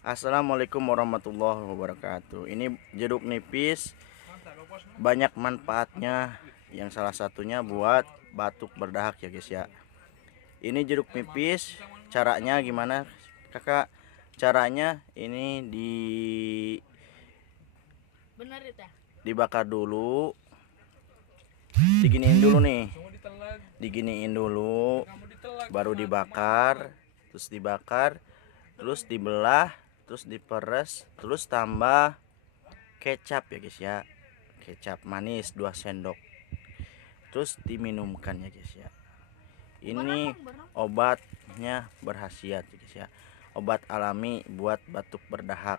Assalamualaikum warahmatullahi wabarakatuh. Ini jeruk nipis banyak manfaatnya, yang salah satunya buat batuk berdahak ya guys ya. Ini jeruk nipis, caranya gimana kakak? Caranya ini dibakar dulu, diginiin dulu nih, diginiin dulu, baru dibakar, terus dibelah, terus diperes, terus tambah kecap ya guys ya, kecap manis 2 sendok, terus diminumkan ya guys ya. Ini obatnya berkhasiat ya guys ya, obat alami buat batuk berdahak.